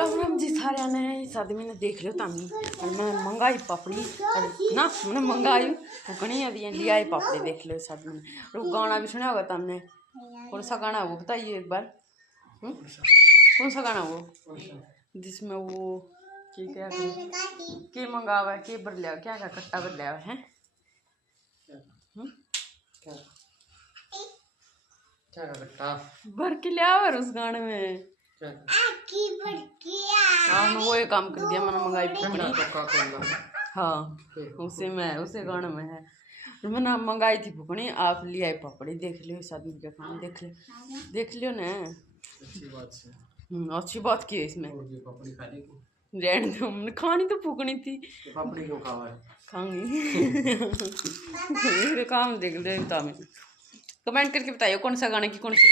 राम राम जी सारे ने इस आदमी ने देख लियो तमी और मैं मंगाई पापड़ी ना मैंने मंगाई फुकनी अभी लिया आई पापड़ी देख लो इस आदमी ने। और वो गाना भी सुना होगा तुमने, कौन सा गाना वो बताइए एक बार। कौन सा गाना वो जिसमें वो क्या मंगावा है, क्या भर लिया, क्या क्या कट्टा भर लिया है, क्या कट्टा भर के लिया और उस गाने में हाँ मैं वो काम कर दिया, मैंने मंगाई फुकनी। हाँ उसे में उसे गाने में है, मैंने मंगाई थी फुकनी, आप ले आए पापड़ी देख लियो इस आदमी का काम देख लियो ना। अच्छी बात से अच्छी बात की है इसमें, पापड़ी खा लेगी रहने दो, हमने खानी तो फूकनी थी, पापड़ी क्यों खावा है खाऊंगी। काम देख लेता में। कमेंट करके बताइए कौन सा गाने की कौन सी